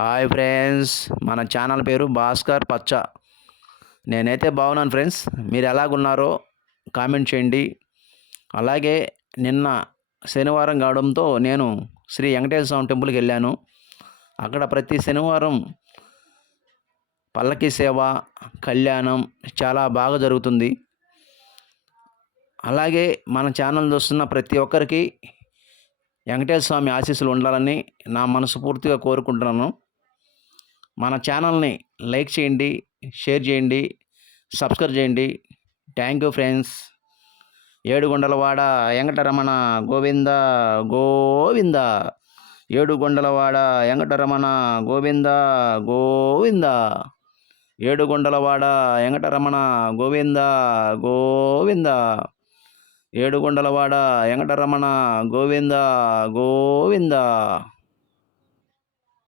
Hi friends, మన channel పేరు భాస్కర్ పచ్చ. నేనైతే బాగున్నాను ఫ్రెండ్స్. మీరు ఎలాగున్నారో కామెంట్ చేయండి. అలాగే నిన్న శనివారం కావడంతో నేను శ్రీ వెంకటేశ్వర స్వామి టెంపుల్కి వెళ్ళాను. అక్కడ ప్రతి శనివారం పల్లకి సేవ, కళ్యాణం చాలా బాగా జరుగుతుంది. అలాగే మన ఛానల్ చూస్తున్న ప్రతి ఒక్కరికి వెంకటేశ్వర స్వామి ఆశీస్సులు ఉండాలని నా మనస్ఫూర్తిగా కోరుకుంటున్నాను. మన ఛానల్ని లైక్ చేయండి, షేర్ చేయండి, సబ్స్క్రైబ్ చేయండి. Thank you friends. ఏడుగొండలవాడ వెంకటరమణ గోవింద గోవింద. ఏడుగొండలవాడ వెంకటరమణ గోవింద గోవింద. ఏడుగొండలవాడ వెంకటరమణ గోవింద గోవింద. ఏడుగొండలవాడ వెంకటరమణ గోవింద గోవింద.